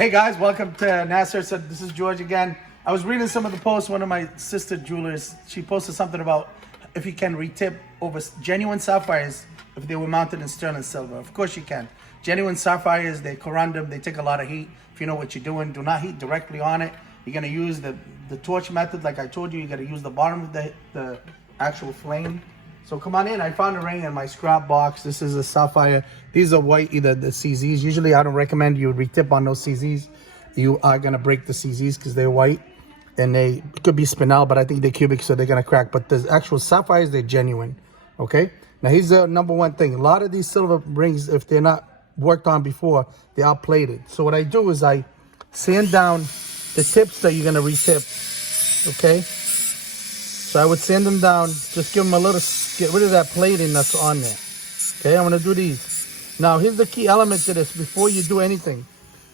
Hey guys, welcome to Nasser. So this is George again. I was reading some of the posts. One of my sister jewelers, she posted something about if you can retip over genuine sapphires if they were mounted in sterling silver. Of course you can. Genuine sapphires, they corundum, they take a lot of heat. If you know what you're doing, do not heat directly on it. You're gonna use the torch method, like I told you. You gotta use the bottom of the actual flame. So come on in. I found a ring in my scrap box. This is a sapphire. These are white, either the CZs. Usually I don't recommend you retip on those CZs. You are gonna break the CZs because they're white. And they could be spinel, but I think they're cubic, so they're gonna crack. But the actual sapphires, they're genuine. Okay? Now here's the number one thing. A lot of these silver rings, if they're not worked on before, they are plated. So what I do is I sand down the tips that you're gonna retip. Okay? So I would sand them down, just give them a little, get rid of that plating that's on there. Okay, I'm gonna do these. Now here's the key element to this before you do anything.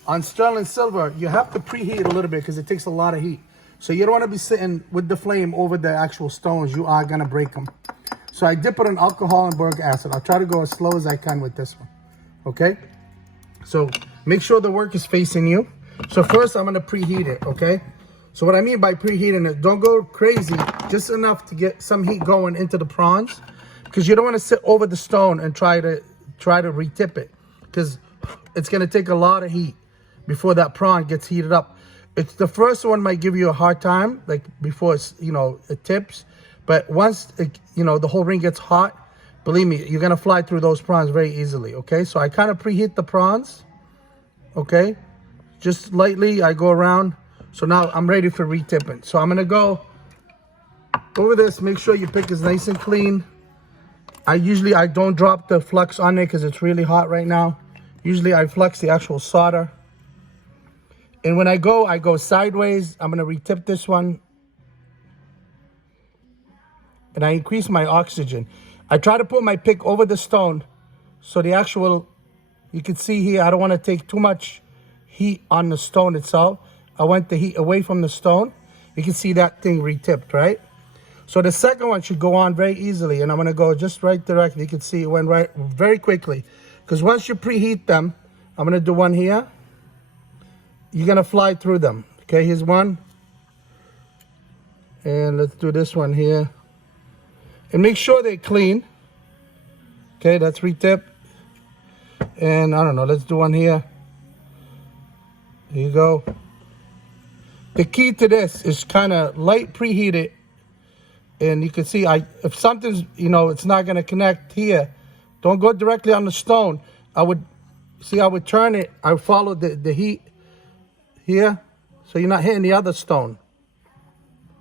On sterling silver, you have to preheat a little bit because it takes a lot of heat. So you don't wanna be sitting with the flame over the actual stones. You are gonna break them. So I dip it in alcohol and boric acid. I'll try to go as slow as I can with this one, okay? So make sure the work is facing you. So first I'm gonna preheat it, okay? So what I mean by preheating it, don't go crazy, just enough to get some heat going into the bronze, because you don't want to sit over the stone and try to retip it, because it's going to take a lot of heat before that prawn gets heated up. It's the first one might give you a hard time, like before it's, it tips, but once the whole ring gets hot, believe me, you're going to fly through those prawns very easily. Okay, so I kind of preheat the prawns. Okay, just lightly I go around. So now I'm ready for retipping. So I'm gonna go over this, make sure your pick is nice and clean. I don't drop the flux on there because it's really hot right now. Usually I flux the actual solder. And when I go sideways. I'm gonna retip this one. And I increase my oxygen. I try to put my pick over the stone so the actual, you can see here, I don't wanna take too much heat on the stone itself. I want the heat away from the stone. You can see that thing retipped, right? So the second one should go on very easily, and I'm gonna go just right directly. You can see it went right very quickly. Because once you preheat them, I'm gonna do one here. You're gonna fly through them. Okay, here's one. And let's do this one here. And make sure they're clean. Okay, that's retip. And I don't know, let's do one here. There you go. The key to this is kind of light preheat it, and you can see if something's, it's not going to connect here, don't go directly on the stone. I would turn it, I would follow the heat here, so you're not hitting the other stone.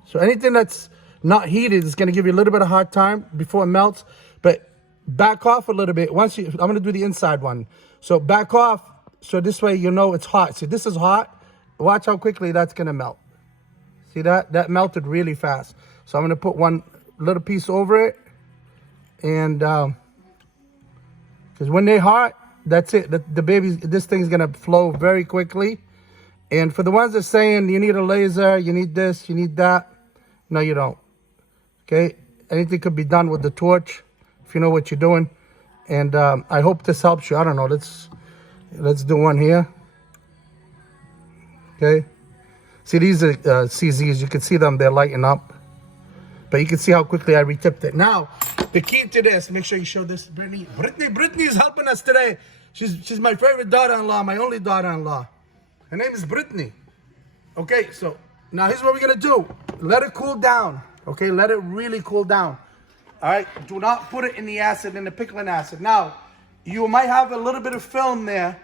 So anything that's not heated is going to give you a little bit of hard time before it melts, but back off a little bit. I'm going to do the inside one. So back off, so this way it's hot. See, this is hot. Watch how quickly that's gonna melt. See that? That melted really fast. So I'm gonna put one little piece over it. And because when they're hot, that's it. This thing's gonna flow very quickly. And for the ones that are saying you need a laser, you need this, you need that, no, you don't. Okay? Anything could be done with the torch if you know what you're doing. And I hope this helps you. I don't know. Let's do one here. Okay, see these are CZs. You can see them, they're lighting up, but you can see how quickly I retipped it. Now the key to this, make sure you show this. Brittany is helping us today. She's my favorite daughter-in-law, my only daughter-in-law. Her name is Brittany. Okay, so now here's what we're gonna do. Let it cool down. Okay, let it really cool down. All right, do not put it in the acid, in the pickling acid. Now you might have a little bit of film there.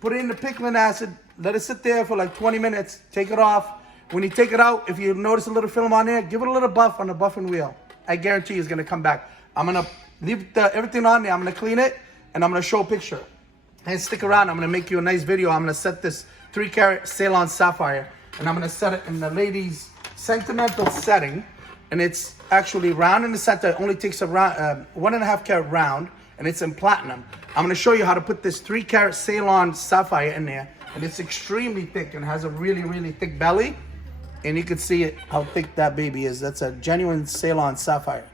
Put it in the pickling acid. Let it sit there for like 20 minutes. Take it off. When you take it out, if you notice a little film on there, give it a little buff on the buffing wheel. I guarantee it's going to come back. I'm going to leave everything on there. I'm going to clean it, and I'm going to show a picture. And stick around. I'm going to make you a nice video. I'm going to set this 3-carat Ceylon sapphire, and I'm going to set it in the lady's sentimental setting. And it's actually round in the center. It only takes around 1.5 carat round, and it's in platinum. I'm going to show you how to put this 3-carat Ceylon sapphire in there. And it's extremely thick and has a really, really thick belly. And you can see how thick that baby is. That's a genuine Ceylon sapphire.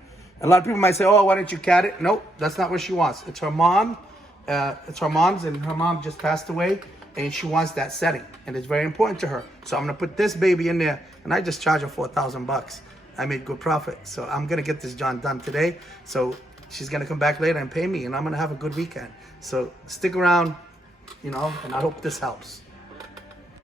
A lot of people might say, oh, why don't you cat it? Nope, that's not what she wants. It's her mom. It's her mom's, and her mom just passed away. and she wants that setting, and it's very important to her. So I'm gonna put this baby in there, and I just charge her $4,000. I made good profit, so I'm gonna get this John done today. So she's gonna come back later and pay me, and I'm gonna have a good weekend. So stick around, and I hope this helps.